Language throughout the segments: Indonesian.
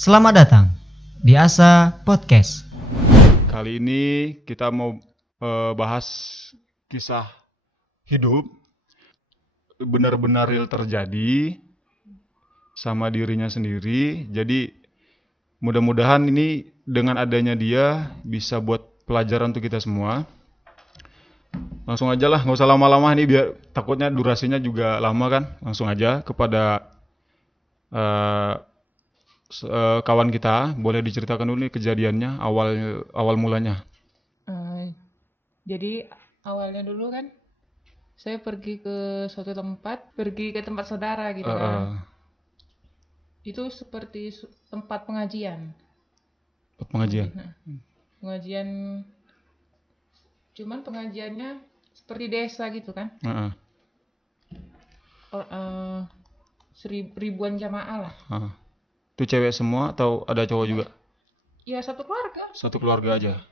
Selamat datang di Asa Podcast. Kali ini kita mau bahas kisah hidup benar-benar real terjadi sama dirinya sendiri. Jadi mudah-mudahan ini dengan adanya dia bisa buat pelajaran untuk kita semua. Langsung aja lah, nggak usah lama-lama nih biar takutnya durasinya juga lama kan. Langsung aja kepada eh, kawan kita, boleh diceritakan dulu nih kejadiannya awal mulanya. Jadi awalnya dulu kan saya pergi ke tempat saudara gitu Eh, kan. eh, Itu seperti tempat pengajian. pengajian. Pengajian, cuman pengajiannya seperti desa gitu kan. Heeh, Ribuan jamaah lah. heeh. Itu cewek semua atau ada cowok juga? Ya satu keluarga. Satu keluarga aja.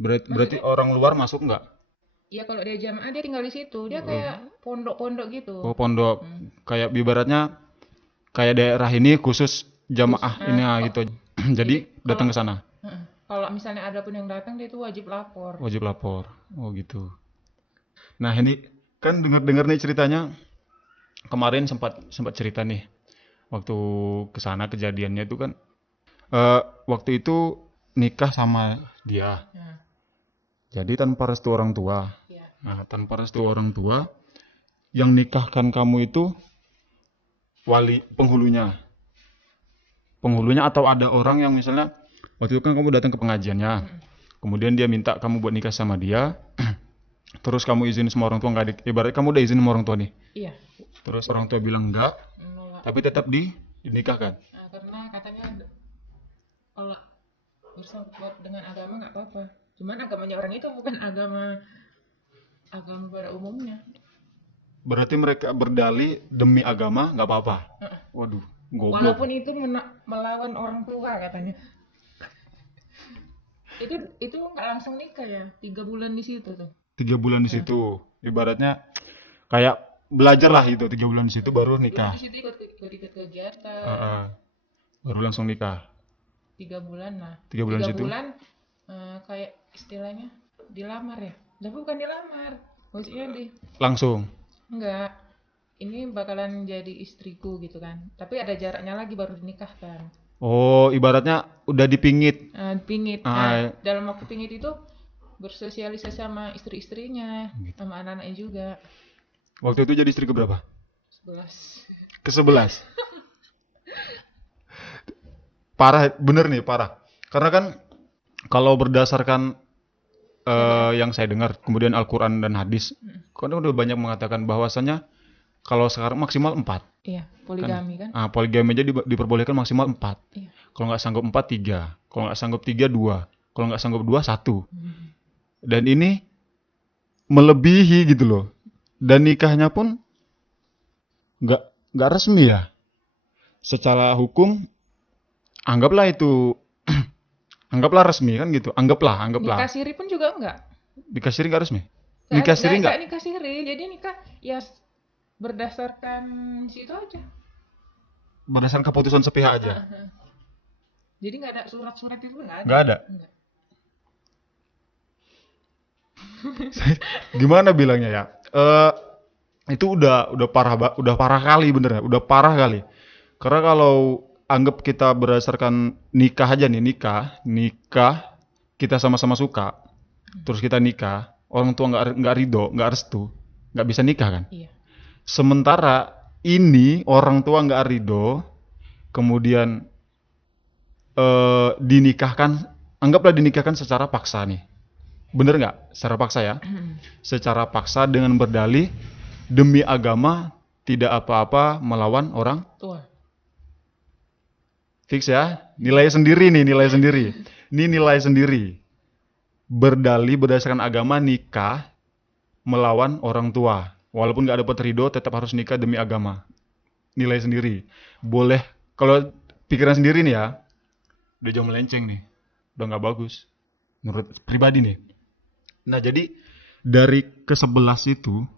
Berarti orang luar masuk nggak? Ya kalau dia jamaah dia tinggal di situ. Dia kayak pondok-pondok gitu. Oh, pondok. Kayak ibaratnya kayak daerah ini khusus jamaah ini gitu. Jadi datang ke sana, Kalau misalnya ada pun yang datang dia itu wajib lapor. wajib lapor. Oh gitu. Nah ini kan dengar nih ceritanya, kemarin sempat cerita nih waktu ke sana kejadiannya itu kan waktu itu nikah sama dia. Nah, Jadi tanpa restu orang tua. ya. Nah, tanpa restu orang tua, yang nikahkan kamu itu wali penghulunya. Penghulunya atau ada orang yang misalnya waktu itu kan kamu datang ke pengajiannya. Kemudian dia minta kamu buat nikah sama dia. Terus kamu izin sama orang tua enggak? Ibaratnya kamu udah izin sama orang tua nih. Iya. Terus orang tua bilang enggak, Menolak. tapi tetap dinikahkan. Nah, karena katanya kalau bersahabat dengan agama nggak apa-apa. Cuman agamanya orang itu bukan agama pada umumnya. Berarti mereka berdalih demi agama nggak apa-apa. Waduh, goblok. Walaupun itu melawan orang tua katanya. Itu nggak langsung nikah ya, 3 bulan di situ tuh. 3 bulan di situ. Ibaratnya kayak belajar lah itu 3 bulan di situ baru nikah. Di situ ikut kegiatan. Heeh. Baru langsung nikah. 3 bulan lah. 3 bulan di situ. Kayak istilahnya dilamar ya. Tapi bukan dilamar. Maksudnya Langsung. enggak. Ini bakalan jadi istriku gitu kan. Tapi ada jaraknya lagi baru dinikahkan. Oh, ibaratnya udah dipingit. Pingit. Dalam waktu pingit itu bersosialisasi sama istri-istrinya, sama anak-anaknya juga. Waktu itu jadi istri keberapa? 11. Ke-11. Parah, bener nih, parah. Karena kan kalau berdasarkan yang saya dengar, kemudian Al-Quran dan hadis, kan udah banyak mengatakan bahwasanya kalau sekarang maksimal 4. Iya, poligami kan? Poligami aja diperbolehkan maksimal 4. Iya. Kalau nggak sanggup 4, 3. Kalau nggak sanggup 3, 2. Kalau nggak sanggup 2, 1. Dan ini melebihi gitu loh. Dan nikahnya pun nggak resmi ya. Secara hukum, anggaplah itu anggaplah resmi kan gitu. Anggaplah. Nikah siri pun juga enggak. Nikah siri nggak resmi. Nikah siri nggak? Nikah siri, jadi nikah ya berdasarkan situ aja. Berdasarkan keputusan sepihak aja. Jadi nggak ada surat-surat itu nggak ada. Nggak ada. Enggak. Gimana bilangnya ya? Itu udah parah kali bener ya. Udah parah kali. Karena kalau anggap kita berdasarkan nikah aja nih, nikah kita sama-sama suka, terus kita nikah, orang tua nggak ridho, nggak restu, nggak bisa nikah kan? Iya. Sementara ini orang tua nggak ridho, kemudian anggaplah dinikahkan secara paksa nih, bener nggak? Secara paksa ya? Secara paksa dengan berdalih demi agama tidak apa-apa melawan orang Tua. fix ya, nilai sendiri. Ini nilai sendiri. Berdalih berdasarkan agama nikah melawan orang tua. Walaupun nggak dapat ridho, tetap harus nikah demi agama. Nilai sendiri. Boleh, kalau pikiran sendiri nih ya, udah jauh melenceng nih. Udah nggak bagus. Menurut pribadi nih. Nah jadi dari ke-11 itu,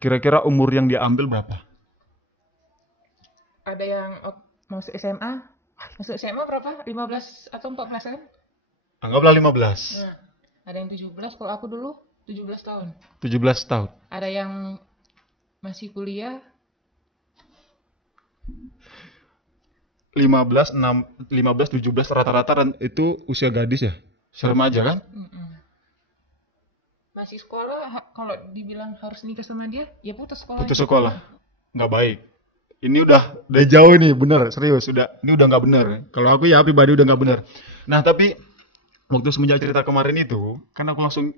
kira-kira umur yang dia ambil berapa? ada yang masuk SMA. Masuk SMA berapa? 15 atau 14 kan? Anggaplah 15. Nah, ada yang 17, kalau aku dulu 17 tahun. 17 tahun. Ada yang masih kuliah. 15, 17 rata-rata itu usia gadis ya? Usia remaja kan? Masih sekolah, kalau dibilang harus nikah sama dia, ya putus sekolah. Putus sekolah. Nggak baik. Ini udah jauh nih, bener, serius. Ini udah nggak bener. Kalau aku ya pribadi udah nggak bener. Nah, tapi waktu semenjak cerita kemarin itu, kan aku langsung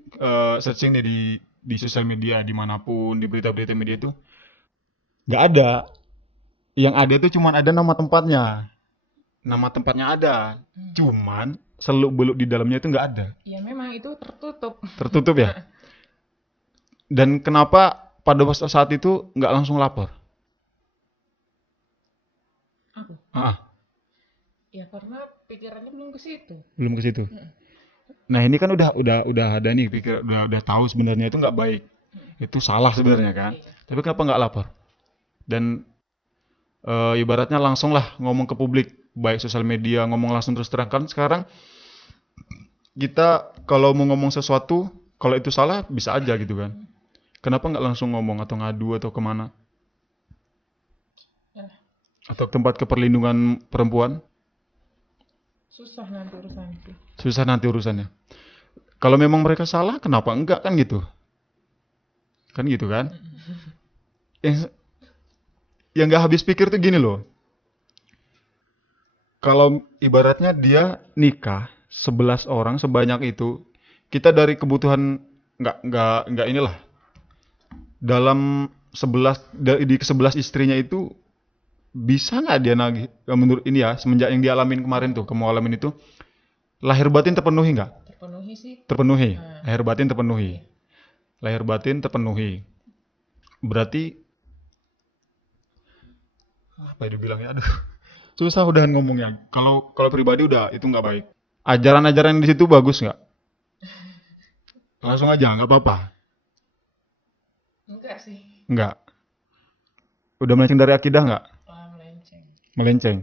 searching nih di sosial media, dimanapun, di berita-berita media itu, nggak ada. Yang ada itu cuma ada nama tempatnya. Nama tempatnya ada, cuman seluk-beluk di dalamnya itu nggak ada. Ya memang itu tertutup. Tertutup ya. Dan kenapa pada saat itu nggak langsung lapor? Aku. Ya karena pikirannya belum ke situ. Belum ke situ. Nah ini kan udah ada nih udah tahu sebenarnya itu nggak baik, itu salah sebenarnya kan. Tapi kenapa nggak lapor? Dan ibaratnya langsung lah ngomong ke publik, baik sosial media, ngomong langsung terus terang. Kan sekarang kita kalau mau ngomong sesuatu, kalau itu salah bisa aja gitu kan. Kenapa nggak langsung ngomong atau ngadu atau kemana? Atau tempat keperlindungan perempuan? Susah nanti urusannya. Susah nanti urusannya. Kalau memang mereka salah, kenapa enggak kan gitu? Kan gitu kan? Yang nggak habis pikir tuh gini loh. Kalau ibaratnya dia nikah 11 orang sebanyak itu, kita dari kebutuhan nggak inilah. Dalam 11 di 11 istrinya itu bisa nggak dia nagih, menurut ini ya, semenjak yang dialamin kemarin tuh, kamu alamin itu, lahir batin terpenuhi nggak? Terpenuhi sih. Terpenuhi. Lahir batin terpenuhi. Lahir batin terpenuhi. Berarti apa ya dibilangnya? Aduh. Susah udahan ngomongnya. Kalau pribadi udah itu nggak baik. Ajaran-ajaran di situ bagus nggak? Langsung aja, nggak apa-apa. Enggak sih. Nggak. Udah melenceng dari akidah nggak? Melenceng. Melenceng.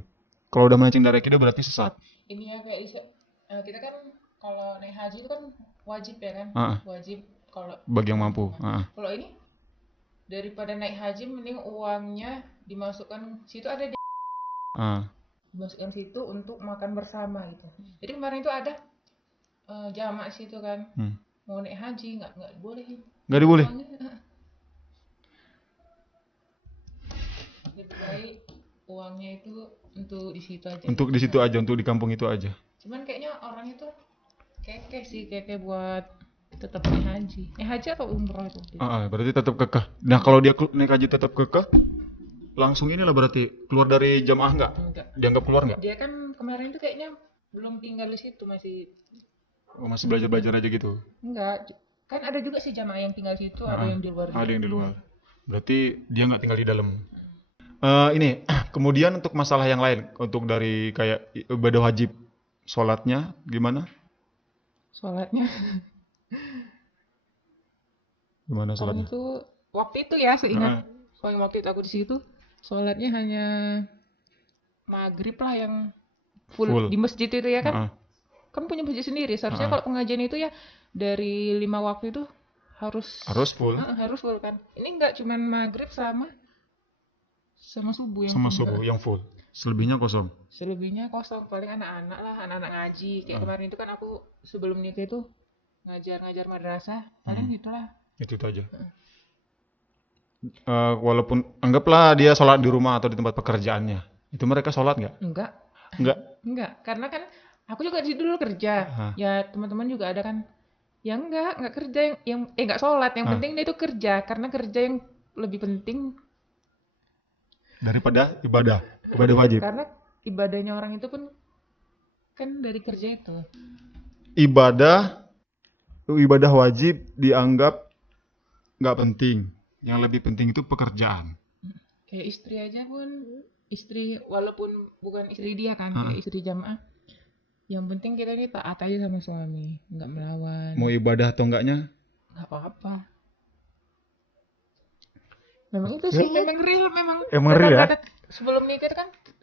Kalau udah melenceng dari akidah berarti sesat. Ini ya kayak kita kan kalau naik haji itu kan wajib ya kan? Wajib kalau bagi yang mampu. Kalau ini daripada naik haji mending uangnya dimasukkan situ, ada dimasukkan situ untuk makan bersama gitu. Jadi kemarin itu ada jamaah situ kan, mau naik haji nggak boleh. Nggak diboleh. Lebih baik uangnya itu untuk di situ aja. Untuk di situ aja, untuk di kampung itu aja. Cuman kayaknya orang itu kekeh buat tetap naik haji. Naik haji atau umroh itu? Berarti tetap kekeh. Nah kalau dia naik haji tetap kekeh, langsung inilah berarti keluar dari jamaah nggak? Enggak. Dianggap keluar nggak? Dia kan kemarin itu kayaknya belum tinggal di situ, masih belajar aja gitu. Enggak. Kan ada juga sih jamaah yang tinggal di situ, ada yang di luar. Ada yang di luar. Berarti dia nggak tinggal di dalam. Ini kemudian untuk masalah yang lain, untuk dari kayak ibadah wajib, sholatnya gimana? Sholatnya Gimana sholatnya? itu waktu itu ya seingat soalnya waktu itu aku di situ sholatnya hanya maghrib lah yang full di masjid itu ya kan. Kan punya masjid sendiri, seharusnya kalau pengajian itu ya dari 5 waktu itu harus full. Harus full kan. Ini enggak, cuman maghrib sama subuh yang full. Selebihnya kosong. Paling anak-anak ngaji kayak kemarin itu kan aku sebelum nikah itu ngajar madrasah, paling gitulah. Itu aja. Walaupun anggaplah dia sholat di rumah atau di tempat pekerjaannya, itu mereka sholat nggak? Enggak, karena kan aku juga di dulu kerja. Ya teman-teman juga ada kan yang enggak kerja, yang enggak sholat, yang penting dia itu kerja, karena kerja yang lebih penting daripada ibadah wajib. Karena ibadahnya orang itu pun kan dari kerja itu. Ibadah wajib dianggap nggak penting. Yang lebih penting itu pekerjaan. Kayak istri aja pun, walaupun bukan istri dia kan, kayak istri jamaah. Yang penting kita ini taat aja sama suami, nggak melawan. Mau ibadah atau enggaknya? Nggak apa-apa. Memang itu sih, memang real ya? sebelum nikah itu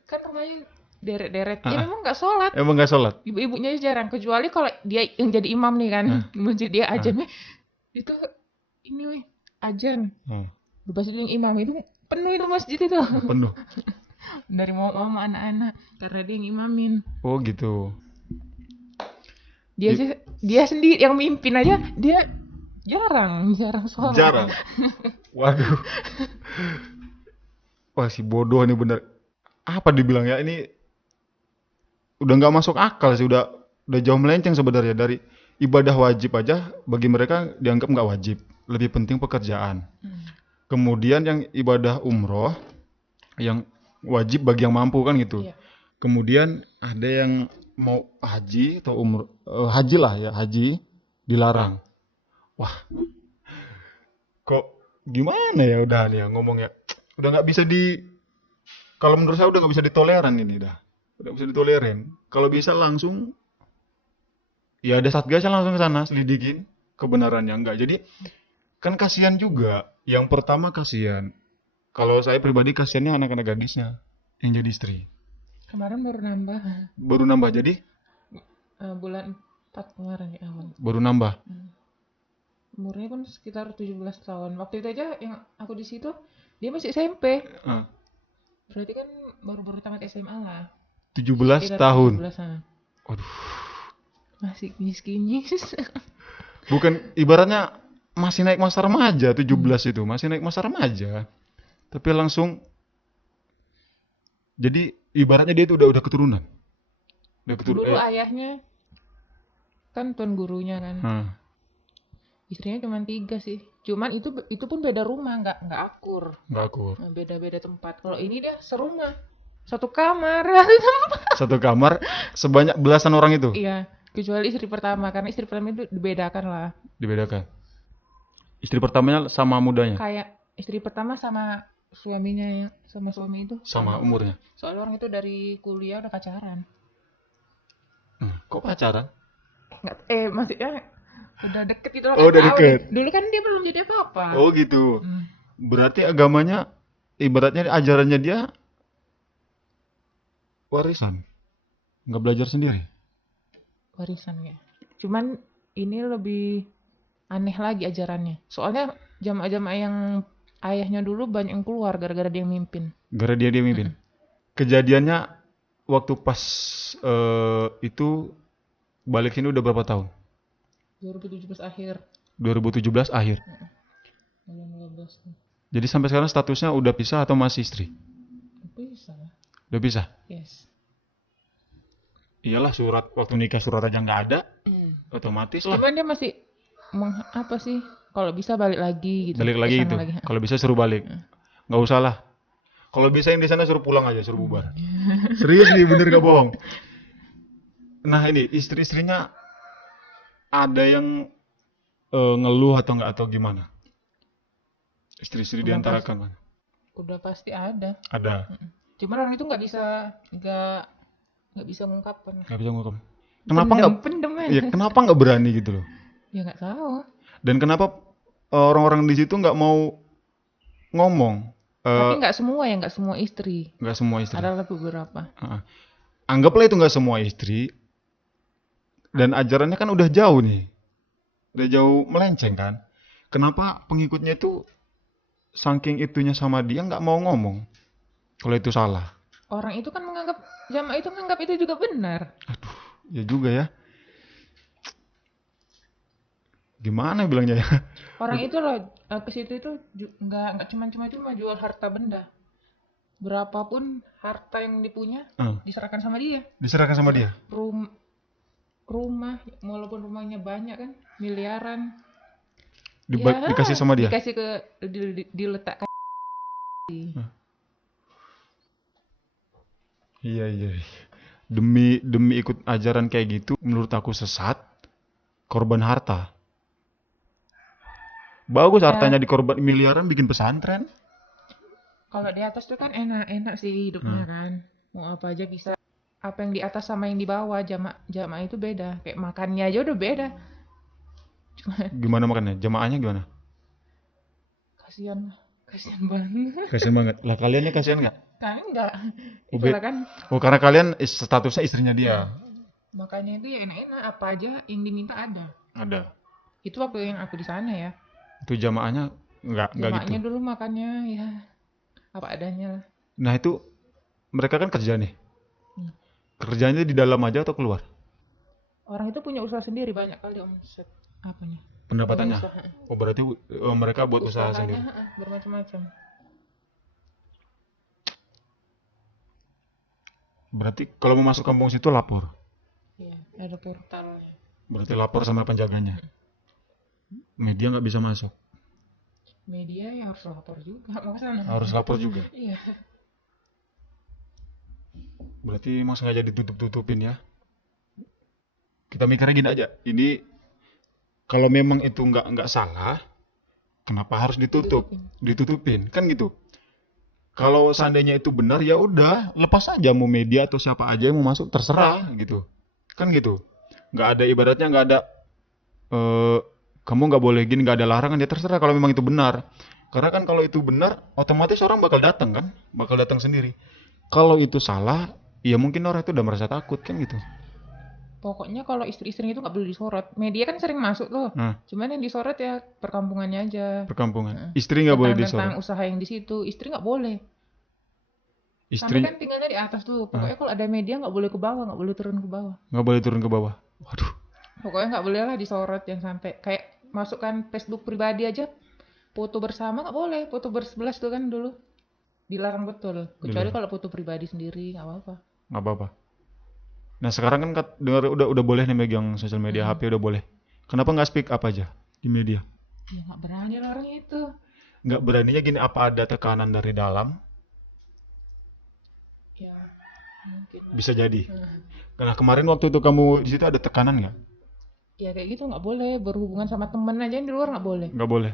kan rumahnya deret-deret. Ya memang nggak sholat. Emang nggak sholat? Ibu-ibunya jarang, kecuali kalau dia yang jadi imam nih kan, masjid dia ajannya itu ini weh ajan. Pas dia yang imam itu penuh itu masjid itu. Penuh. Dari mama anak-anak karena dia yang imamin. Oh gitu. Dia sendiri yang mimpin aja dia jarang sholat. Jarang. Waduh. Wah si bodoh nih bener. Apa dibilang ya, ini udah nggak masuk akal sih, udah jauh melenceng sebenarnya. Dari ibadah wajib aja bagi mereka dianggap nggak wajib, lebih penting pekerjaan. Kemudian yang ibadah umroh yang wajib bagi yang mampu kan gitu. Iya. Kemudian ada yang mau haji atau umroh, haji lah ya, haji dilarang. Wah, kok gimana ya, udah nih ya ngomongnya, udah nggak bisa kalau menurut saya udah nggak bisa ditoleran ini, udah bisa ditolerin. Kalau bisa langsung, ya ada satgasnya langsung ke sana selidikin kebenarannya. Enggak, jadi kan kasihan juga. Yang pertama kasihan, kalau saya pribadi kasihannya anak-anak gadisnya yang jadi istri. Kemarin baru nambah jadi bulan 4 kemarin ya awal. Baru nambah. Umurnya pun sekitar 17 tahun. Waktu itu aja yang aku di situ dia masih SMP. Berarti kan baru tamat SMA lah. 17 tahun. 17-an. Waduh. Masih kinyis. Bukan, ibaratnya masih naik masa remaja, 17 itu masih naik masa remaja. Tapi langsung, jadi ibaratnya dia itu udah keturunan. Dulu ayahnya kan tuan gurunya kan. Istrinya cuma 3 sih. Cuman itu pun beda rumah, nggak akur. Nggak akur. Beda-beda tempat. Kalau ini dia serumah, satu kamar. Satu kamar sebanyak belasan orang itu. Iya, kecuali istri pertama, karena istri pertama itu dibedakan lah. Dibedakan. Istri pertamanya sama mudanya. Kayak istri pertama sama suaminya ya, sama suami itu. Sama umurnya. Soalnya orang itu dari kuliah udah pacaran. Kok pacaran? Nggak, maksudnya udah deket gitu loh. Oh, udah deket. Dulu kan dia belum jadi apa-apa. Oh gitu. Berarti agamanya, ibaratnya ajarannya dia warisan. Nggak belajar sendiri. Warisan ya. Cuman ini lebih aneh lagi ajarannya. Soalnya jamaah-jamaah yang ayahnya dulu banyak yang keluar gara-gara dia mimpin. Gara-gara dia mimpin. Kejadiannya waktu pas itu balik sini udah berapa tahun? 2017 akhir. 2017 akhir. 2015. Jadi sampai sekarang statusnya udah pisah atau masih istri? Pisah. Udah pisah? Yes. Iyalah, surat waktu nikah surat aja nggak ada, otomatis lah. Cuman dia masih apa sih? Kalau bisa balik lagi gitu. Balik lagi gitu. Kalau bisa suruh balik. Nggak usah lah. Kalau bisa yang di sana suruh pulang aja, suruh bubar. Serius nih, bener gak bohong. Nah ini istri-istrinya ada yang ngeluh atau gimana? Istri-istri diantara kan? Udah pasti ada. Ada. Cuma orang itu nggak bisa mengungkapkan. Nggak bisa mengungkapkan. Kenapa nggak? Ya kenapa nggak berani gitu loh? Ya nggak tahu. Dan kenapa orang-orang di situ nggak mau ngomong? Tapi nggak semua istri. Nggak semua istri. Ada beberapa. Anggaplah itu nggak semua istri. Dan ajarannya kan udah jauh nih, udah jauh melenceng kan. Kenapa pengikutnya itu saking itunya sama dia nggak mau ngomong kalau itu salah? Orang itu kan jamaah itu menganggap itu juga benar. Aduh, ya juga ya. Gimana bilangnya ya? Orang itu loh ke situ itu nggak cuma jual harta benda. Berapapun harta yang dipunya diserahkan sama dia. Diserahkan sama dia. Rumah, walaupun rumahnya banyak kan, miliaran. Dikasih sama dia. Dikasih diletakkan. Iya. Demi ikut ajaran kayak gitu, menurut aku sesat. Korban harta. Bagus hartanya dikorban miliaran bikin pesantren. Kalau di atas tuh kan enak sih hidupnya kan. Mau apa aja bisa. Apa yang di atas sama yang di bawah jamaah itu beda. Kayak makannya aja udah beda. Gimana makannya? Jamaahnya gimana? Kasihan lah. Kasian banget. Kasian banget. Lah kaliannya kasian nggak? Kan enggak. Ube- Itulah kan. Oh karena kalian statusnya istrinya dia. Makanya itu ya enak-enak, apa aja yang diminta ada. Ada. Itu waktu yang aku di sana ya. Itu jamaahnya nggak gitu. Jamaahnya dulu makannya ya apa adanya lah. Nah itu mereka kan kerja nih. Hmm. Kerjanya di dalam aja atau keluar? Orang itu punya usaha sendiri, banyak kali omset apanya. Pendapatannya. Usaha. Oh berarti mereka buat usaha sendiri. Usahanya bermacam-macam. Berarti kalau mau masuk kampung situ lapor. Iya, ada portalnya. Berarti lapor sama penjaganya. Media nggak bisa masuk. Media ya harus lapor juga, maksudnya. Harus lapor juga. Iya. Berarti emang sengaja ditutup-tutupin ya. Kita mikirnya gini aja. Ini kalau memang itu nggak salah, kenapa harus ditutup? Ditutupin kan gitu. Kalau seandainya itu benar ya udah, lepas aja mau media atau siapa aja yang mau masuk terserah gitu. Kan gitu. Nggak ada ibaratnya nggak ada kamu nggak boleh gini, nggak ada larangan ya terserah kalau memang itu benar. Karena kan kalau itu benar, otomatis orang bakal datang kan, bakal datang sendiri. Kalau itu salah, ya mungkin orang itu udah merasa takut kan gitu. Pokoknya kalau istri-istri itu nggak boleh disorot. Media kan sering masuk tuh. Nah, Cuman yang disorot ya perkampungannya aja. perkampungan. Istri nggak boleh Tentang disorot. usaha yang di situ, istri nggak boleh. Sampai Istri kan tinggalnya di atas tuh. Pokoknya kalau ada media nggak boleh ke bawah, nggak boleh turun ke bawah. nggak boleh turun ke bawah. Waduh. Pokoknya nggak boleh lah disorot yang sampai kayak masukkan Facebook pribadi aja. Foto bersama nggak boleh. Foto bersebelas tuh kan dulu dilarang betul. Kecuali Dilarang. kalau foto pribadi sendiri nggak apa-apa. Nggak apa-apa. Nah sekarang kan dengar udah boleh nih megang sosial media, HP udah boleh. Kenapa nggak speak up aja di media? Ya nggak berani lah orang itu. Nggak beraninya gini, apa ada tekanan dari dalam? Ya mungkin. Bisa jadi. Hmm. Nah kemarin waktu itu kamu di situ ada tekanan nggak? Ya kayak gitu nggak boleh, berhubungan sama temen aja yang di luar nggak boleh. Nggak boleh.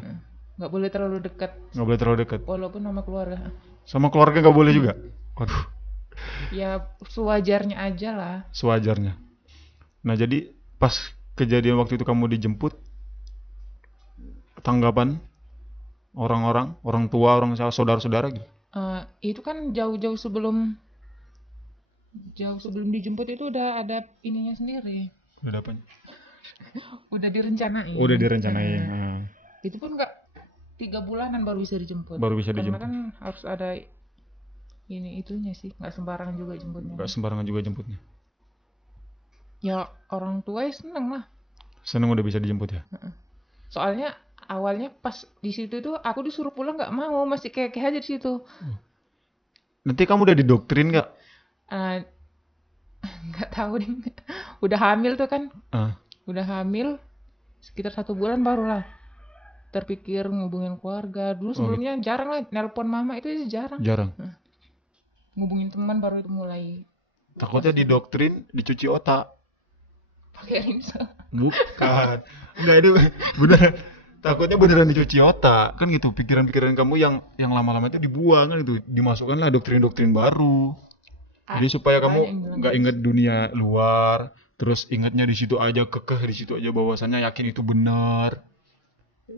Nggak boleh terlalu dekat Nggak boleh terlalu dekat. walaupun sama keluarga. Sama keluarga nggak boleh juga. Waduh. Ya sewajarnya aja lah. Sewajarnya. Nah jadi pas kejadian waktu itu kamu dijemput, tanggapan orang-orang, orang tua, orang saudara-saudara gitu. Itu kan jauh sebelum dijemput itu udah ada ininya sendiri. Udah apa? Udah direncanain. Udah direncanain. Nah, itu pun nggak 3 bulanan baru bisa dijemput. Baru bisa Karena dijemput. kan harus ada ini itunya sih, nggak sembarangan juga jemputnya. Nggak sembarangan juga jemputnya. Ya orang tua ya seneng lah. Seneng udah bisa dijemput ya. Soalnya awalnya pas di situ tuh aku disuruh pulang nggak mau, masih kekeh aja di situ. Nanti kamu udah didoktrin nggak? Nggak tahu deh. Udah hamil tuh kan. Ah, Udah hamil sekitar 1 bulan barulah terpikir ngubungin keluarga. Dulu sebelumnya jarang lah nelpon mama, itu jarang. jarang. Ngubungin teman baru itu mulai Takutnya didoktrin, dicuci otak. pakai rinso. Bukan. Enggak itu beneran. Takutnya beneran dicuci otak. Kan gitu, pikiran-pikiran kamu yang lama-lama itu dibuang kan gitu. Dimasukkanlah doktrin-doktrin baru. Jadi supaya kamu nggak inget dunia luar, terus ingetnya di situ aja, kekeh di situ aja, bahwasannya yakin itu benar.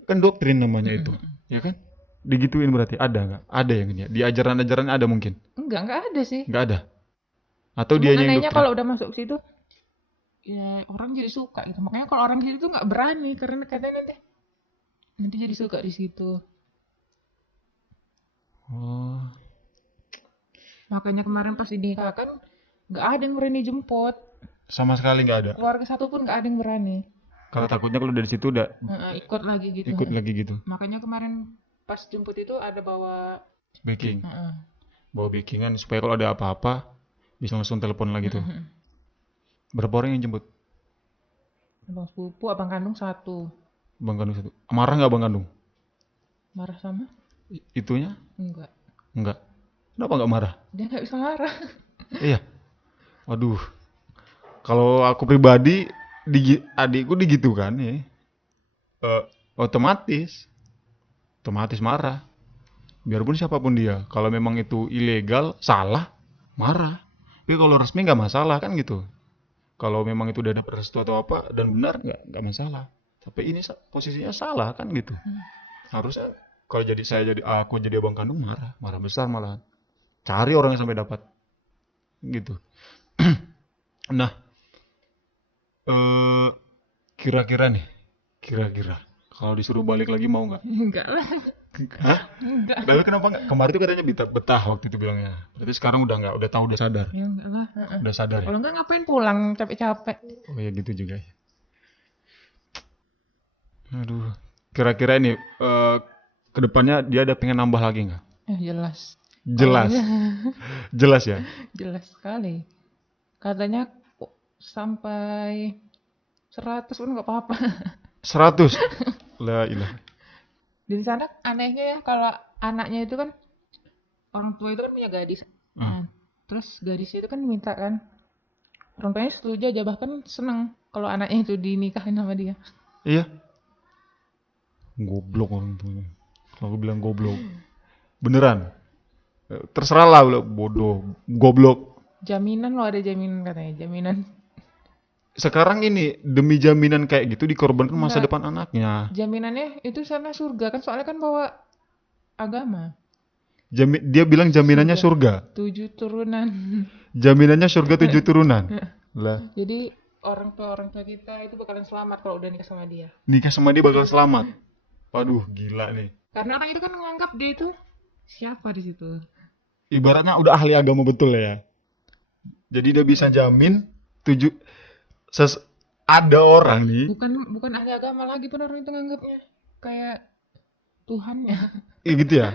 Kan doktrin namanya itu, ya kan? Digituin berarti ada nggak? Ada yang ini. Di ajaran-ajaran ada mungkin? Enggak ada sih. Nggak ada. Atau Cuman dia yang anehnya doktrin? kalau udah masuk situ ya orang jadi suka gitu. Makanya kalau orang di situ tuh nggak berani karena katanya nanti jadi suka di situ. Oh, Makanya kemarin pas dinikahkan nggak ada yang berani jemput. sama sekali nggak ada. Keluarga satu pun nggak ada yang berani. Kalau takutnya kalau dari situ udah Ikut lagi gitu. ikut lagi gitu. Makanya kemarin pas jemput itu ada bawa Backing. Bawa backingan supaya kalau ada apa-apa bisa langsung telepon lagi tuh. Berapa orang yang jemput? abang sepupu, abang kandung 1. Bang Kandung 1. Marah nggak Bang Kandung? Marah sama? Itunya? Enggak. Enggak. Kenapa nggak marah? Dia nggak bisa marah. Iya. Waduh. Kalau aku pribadi adikku digitu kan ya. Otomatis marah. Biarpun siapapun dia, kalau memang itu ilegal, salah, marah. Tapi kalau resmi nggak masalah kan gitu. Kalau memang itu udah ada restu atau apa dan benar nggak masalah. Tapi ini posisinya salah kan gitu. Harusnya Kalau aku jadi abang kandung marah besar malahan. Cari orang yang sampai dapat. Gitu. Nah, eh kira-kira kalau disuruh balik lagi mau nggak? Enggak lah. Hah? Enggak. Tapi kenapa nggak? Kemarin tuh katanya betah waktu itu bilangnya. Berarti sekarang udah nggak, udah tahu, udah sadar. Ya enggak lah. Udah sadar ya? Kalau enggak ngapain pulang capek-capek. Oh ya gitu juga ya. Aduh. Kira-kira ini kedepannya dia ada pengen nambah lagi nggak? Jelas. Jelas. Jelas ya? Jelas sekali. Katanya sampai 100 pun nggak apa-apa. 100. La ilah. Di sana anehnya ya, kalau anaknya itu kan orang tua itu kan punya gadis. Nah, terus gadisnya itu kan minta kan, orang tuanya setuju aja, bahkan seneng kalau anaknya itu dinikahin sama dia. Iya. Goblok orang tuanya. Kalau aku bilang goblok. Beneran. Terserah lah, bodoh, goblok. Jaminan lo, ada jaminan katanya, jaminan. Sekarang ini demi jaminan kayak gitu dikorbankan masa Enggak. depan anaknya. Jaminannya itu sana surga kan, soalnya kan bawa agama. Dia bilang jaminannya surga. 7 turunan. Jaminannya surga 7 turunan. Lah, Jadi orang tua kita itu bakalan selamat kalau udah nikah sama dia. nikah sama dia bakal selamat. Waduh, gila nih. Karena orang itu kan menganggap dia itu siapa di situ. Ibaratnya udah ahli agama betul ya. Jadi dia bisa jamin ada orang nih. Bukan ahli agama lagi pun orang itu nganggapnya kayak Tuhannya. Iya gitu ya.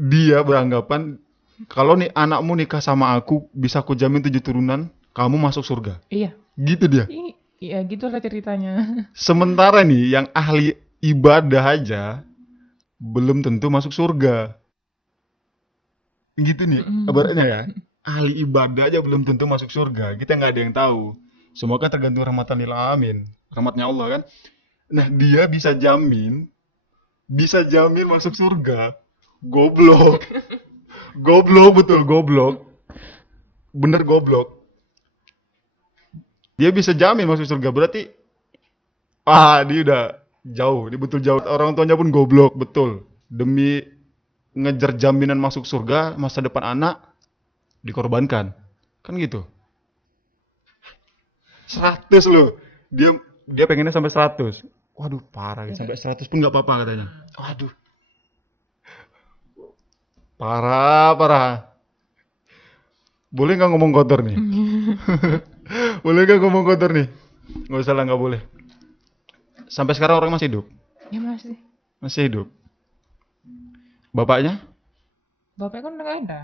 Dia beranggapan kalau nih anakmu nikah sama aku bisa aku jamin 7 turunan kamu masuk surga. Iya. Gitu dia. Iya gitulah ceritanya. Sementara nih yang ahli ibadah aja belum tentu masuk surga. Gitu nih, kabarnya ya. Ahli ibadah aja belum tentu masuk surga. Kita nggak ada yang tahu. Semua kan tergantung rahmatan lil alamin. Rahmatnya Allah kan. Nah, dia bisa jamin masuk surga. Goblok. Goblok, betul goblok. Bener goblok. Dia bisa jamin masuk surga, berarti dia udah jauh, dia betul jauh. Orang tuanya pun goblok, betul. Demi ngejar jaminan masuk surga, masa depan anak dikorbankan. Kan gitu. 100 loh. Dia pengennya sampai 100. Waduh, parah. Sampai 100 pun nggak apa-apa katanya. Waduh. Parah. Boleh nggak ngomong kotor nih? Boleh nggak ngomong kotor nih? Nggak usah lah, nggak boleh. Sampai sekarang orang masih hidup? Ya masih. Masih hidup. Bapaknya? Bapaknya kan udah gak ada.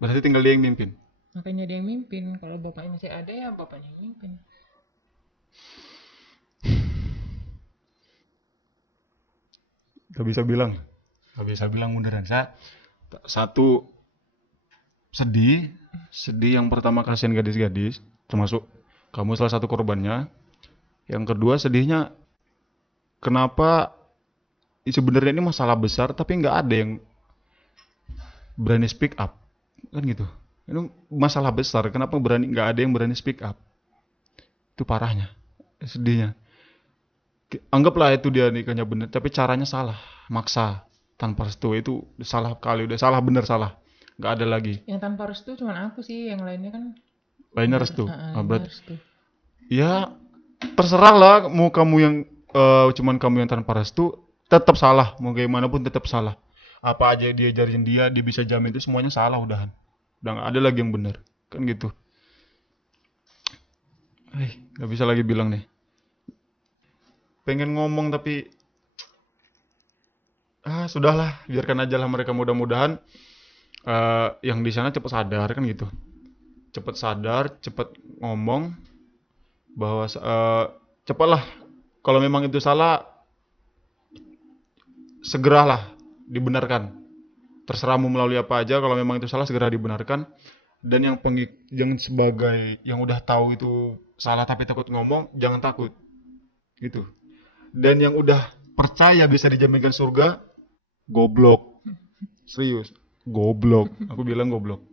Berarti tinggal dia yang mimpin. Makanya dia yang mimpin. Kalau bapaknya masih ada ya bapaknya yang mimpin. Gak bisa bilang beneran. Satu, sedih yang pertama kasihan gadis-gadis, termasuk kamu salah satu korbannya. Yang kedua sedihnya kenapa sebenarnya ini masalah besar tapi nggak ada yang berani speak up, kan gitu. Ini masalah besar, kenapa nggak ada yang berani speak up? Itu parahnya, sedihnya. Anggaplah itu dia nikahnya bener, tapi caranya salah, maksa tanpa restu, itu salah kali, udah salah bener salah, nggak ada lagi. Yang tanpa restu cuma aku sih, yang lainnya kan Lainnya restu. Berarti restu. ya terserah lah, mau kamu yang cuman kamu yang tanpa restu tetap salah, mau gimana pun tetap salah. Apa aja dia ajarin dia bisa jamin itu semuanya salah udah nggak ada lagi yang benar, kan gitu. Nggak bisa lagi bilang nih. Pengen ngomong tapi sudahlah, biarkan aja lah mereka, mudah-mudahan yang di sana cepat sadar, kan gitu. Cepat sadar, cepat ngomong bahwa cepatlah kalau memang itu salah, segeralah dibenarkan. Terserahmu melalui apa aja, kalau memang itu salah segera dibenarkan. Dan yang sebagai yang udah tahu itu salah tapi takut ngomong, jangan takut. Gitu. Dan yang udah percaya bisa dijaminkan surga, goblok. Serius, goblok. Aku bilang goblok.